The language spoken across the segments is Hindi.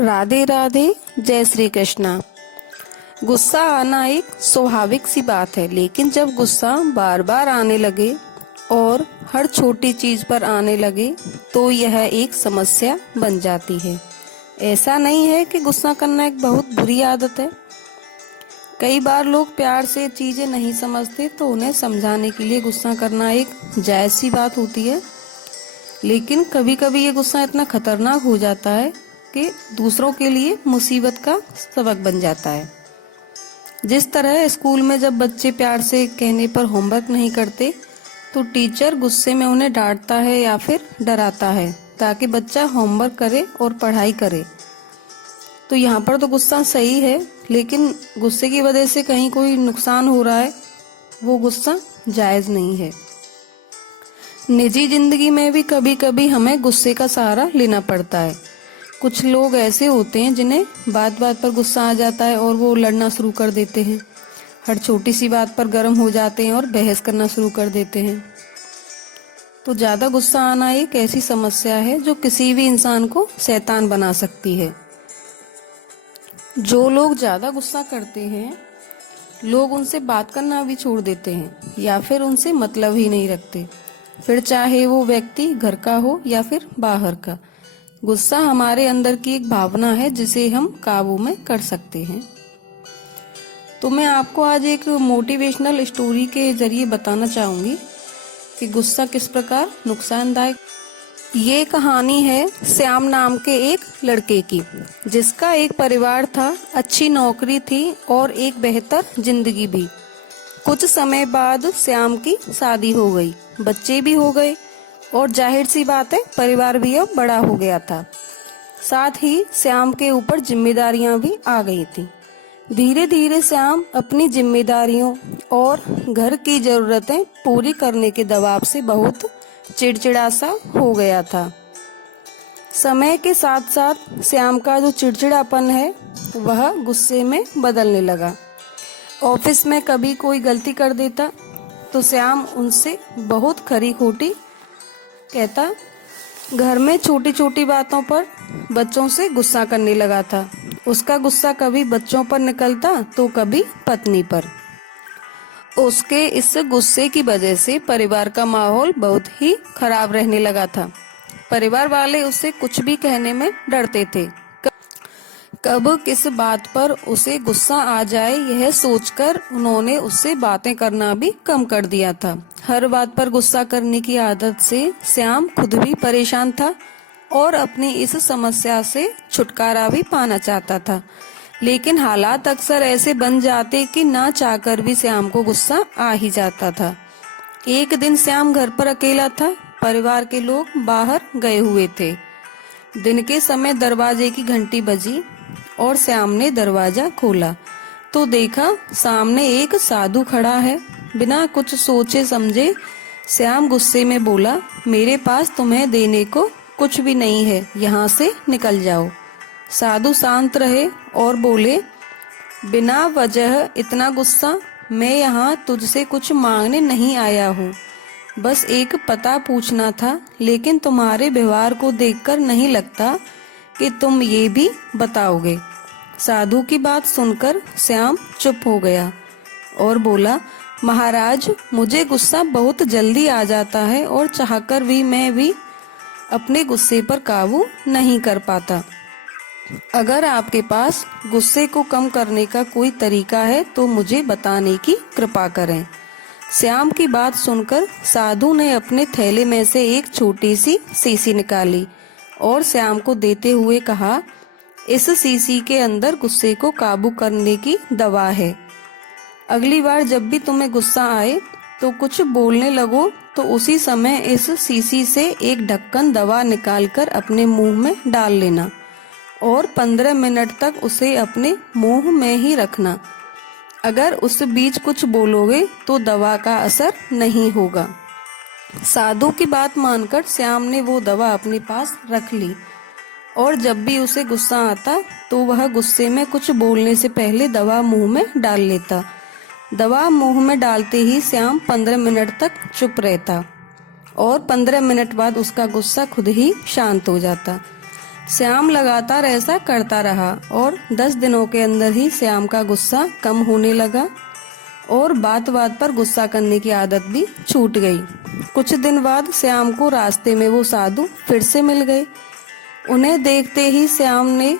राधे राधे। जय श्री कृष्णा। गुस्सा आना एक स्वाभाविक सी बात है, लेकिन जब गुस्सा बार बार आने लगे और हर छोटी चीज पर आने लगे तो यह एक समस्या बन जाती है। ऐसा नहीं है कि गुस्सा करना एक बहुत बुरी आदत है। कई बार लोग प्यार से चीजें नहीं समझते तो उन्हें समझाने के लिए गुस्सा करना एक जायज सी बात होती है, लेकिन कभी कभी ये गुस्सा इतना खतरनाक हो जाता है कि दूसरों के लिए मुसीबत का सबक बन जाता है। जिस तरह स्कूल में जब बच्चे प्यार से कहने पर होमवर्क नहीं करते तो टीचर गुस्से में उन्हें डांटता है या फिर डराता है ताकि बच्चा होमवर्क करे और पढ़ाई करे। तो यहाँ पर तो गुस्सा सही है, लेकिन गुस्से की वजह से कहीं कोई नुकसान हो रहा है, वो गुस्सा जायज नहीं है। निजी जिंदगी में भी कभी कभी हमें गुस्से का सहारा लेना पड़ता है। कुछ लोग ऐसे होते हैं जिन्हें बात बात पर गुस्सा आ जाता है और वो लड़ना शुरू कर देते हैं। हर छोटी सी बात पर गर्म हो जाते हैं और बहस करना शुरू कर देते हैं। तो ज्यादा गुस्सा आना एक ऐसी समस्या है जो किसी भी इंसान को शैतान बना सकती है। जो लोग ज्यादा गुस्सा करते हैं, लोग उनसे बात करना भी छोड़ देते हैं या फिर उनसे मतलब ही नहीं रखते, फिर चाहे वो व्यक्ति घर का हो या फिर बाहर का। गुस्सा हमारे अंदर की एक भावना है जिसे हम काबू में कर सकते हैं। तो मैं आपको आज एक मोटिवेशनल स्टोरी के जरिए बताना चाहूंगी कि गुस्सा किस प्रकार नुकसानदायक। ये कहानी है श्याम नाम के एक लड़के की, जिसका एक परिवार था, अच्छी नौकरी थी और एक बेहतर जिंदगी भी। कुछ समय बाद श्याम की शादी हो गई, बच्चे भी हो गए और जाहिर सी बात है परिवार भी अब बड़ा हो गया था। साथ ही श्याम के ऊपर जिम्मेदारियां भी आ गई थी। धीरे धीरे श्याम अपनी जिम्मेदारियों और घर की जरूरतें पूरी करने के दबाव से बहुत चिड़चिड़ा सा हो गया था। समय के साथ साथ श्याम का जो चिड़चिड़ापन है वह गुस्से में बदलने लगा। ऑफिस में कभी कोई गलती कर देता तो श्याम उनसे बहुत खरी खोटी कहता। घर में छोटी छोटी बातों पर बच्चों से गुस्सा करने लगा था। उसका गुस्सा कभी बच्चों पर निकलता तो कभी पत्नी पर। उसके इस गुस्से की वजह से परिवार का माहौल बहुत ही खराब रहने लगा था। परिवार वाले उससे कुछ भी कहने में डरते थे। कब किस बात पर उसे गुस्सा आ जाए यह सोचकर उन्होंने उससे बातें करना भी कम कर दिया था। हर बात पर गुस्सा करने की आदत से श्याम खुद भी परेशान था और अपनी इस समस्या से छुटकारा भी पाना चाहता था, लेकिन हालात अक्सर ऐसे बन जाते कि ना चाहकर भी श्याम को गुस्सा आ ही जाता था। एक दिन श्याम घर पर अकेला था। परिवार के लोग बाहर गए हुए थे। दिन के समय दरवाजे की घंटी बजी और श्याम ने दरवाजा खोला तो देखा सामने एक साधु खड़ा है। बिना कुछ सोचे समझे श्याम गुस्से में बोला, मेरे पास तुम्हें देने को कुछ भी नहीं है, यहाँ से निकल जाओ। साधु शांत रहे और बोले, बिना वजह इतना गुस्सा? मैं यहाँ तुझसे कुछ मांगने नहीं आया हूँ, बस एक पता पूछना था, लेकिन तुम्हारे व्यवहार को देखकर नहीं लगता कि तुम ये भी बताओगे। साधु की बात सुनकर श्याम चुप हो गया और बोला, महाराज, मुझे गुस्सा बहुत जल्दी आ जाता है और चाहकर भी मैं भी अपने गुस्से पर काबू नहीं कर पाता। अगर आपके पास गुस्से को कम करने का कोई तरीका है तो मुझे बताने की कृपा करें। श्याम की बात सुनकर साधु ने अपने थैले में से एक छोटी सी शीशी निकाली और श्याम को देते हुए कहा, इस शीशी के अंदर गुस्से को काबू करने की दवा है। अगली बार जब भी तुम्हें गुस्सा आए तो कुछ बोलने लगो तो उसी समय इस शीशी से एक ढक्कन दवा निकालकर अपने मुंह में डाल लेना और 15 मिनट तक उसे अपने मुंह में ही रखना। अगर उस बीच कुछ बोलोगे तो दवा का असर नहीं होगा। साधु की बात मानकर श्याम ने वो दवा अपने पास रख ली और जब भी उसे गुस्सा आता तो वह गुस्से में कुछ बोलने से पहले दवा मुंह में डाल लेता। दवा मुंह में डालते ही श्याम 15 मिनट तक चुप रहता और 15 मिनट बाद उसका गुस्सा खुद ही शांत हो जाता। श्याम लगातार ऐसा करता रहा और 10 दिनों के अंदर ही श्याम का गुस्सा कम होने लगा और बात बात पर गुस्सा करने की आदत भी छूट गई। कुछ दिन बाद श्याम को रास्ते में वो साधु फिर से मिल गए। उन्हें देखते ही श्याम ने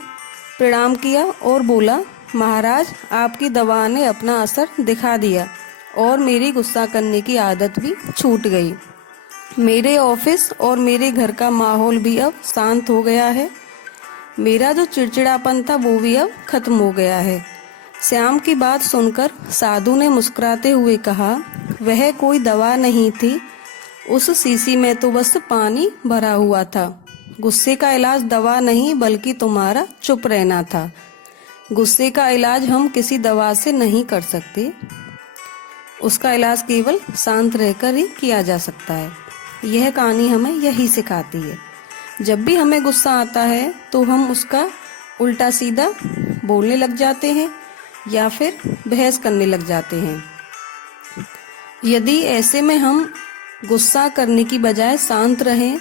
प्रणाम किया और बोला, महाराज, आपकी दवा ने अपना असर दिखा दिया और मेरी गुस्सा करने की आदत भी छूट गई। मेरे ऑफिस और मेरे घर का माहौल भी अब शांत हो गया है। मेरा जो चिड़चिड़ापन था वो भी अब खत्म हो गया है। श्याम की बात सुनकर साधु ने मुस्कुराते हुए कहा, वह कोई दवा नहीं थी, उस शीशी में तो बस पानी भरा हुआ था। गुस्से का इलाज दवा नहीं बल्कि तुम्हारा चुप रहना था। गुस्से का इलाज हम किसी दवा से नहीं कर सकते, उसका इलाज केवल शांत रहकर ही किया जा सकता है। यह कहानी हमें यही सिखाती है। जब भी हमें गुस्सा आता है तो हम उसका उल्टा सीधा बोलने लग जाते हैं या फिर बहस करने लग जाते हैं। यदि ऐसे में हम गुस्सा करने की बजाय शांत रहें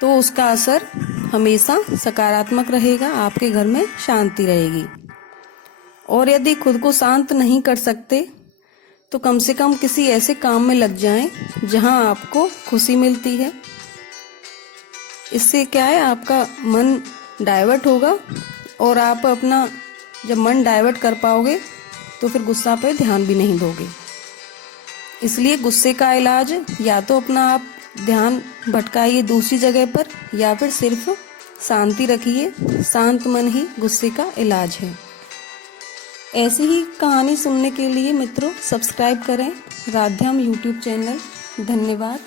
तो उसका असर हमेशा सकारात्मक रहेगा, आपके घर में शांति रहेगी। और यदि खुद को शांत नहीं कर सकते तो कम से कम किसी ऐसे काम में लग जाएं जहां आपको खुशी मिलती है। इससे क्या है, आपका मन डाइवर्ट होगा और आप अपना जब मन डाइवर्ट कर पाओगे तो फिर गुस्सा पे ध्यान भी नहीं दोगे। इसलिए गुस्से का इलाज या तो अपना आप ध्यान भटकाइए दूसरी जगह पर या फिर सिर्फ शांति रखिए। शांत मन ही गुस्से का इलाज है। ऐसी ही कहानी सुनने के लिए मित्रों सब्सक्राइब करें राधेयम यूट्यूब चैनल। धन्यवाद।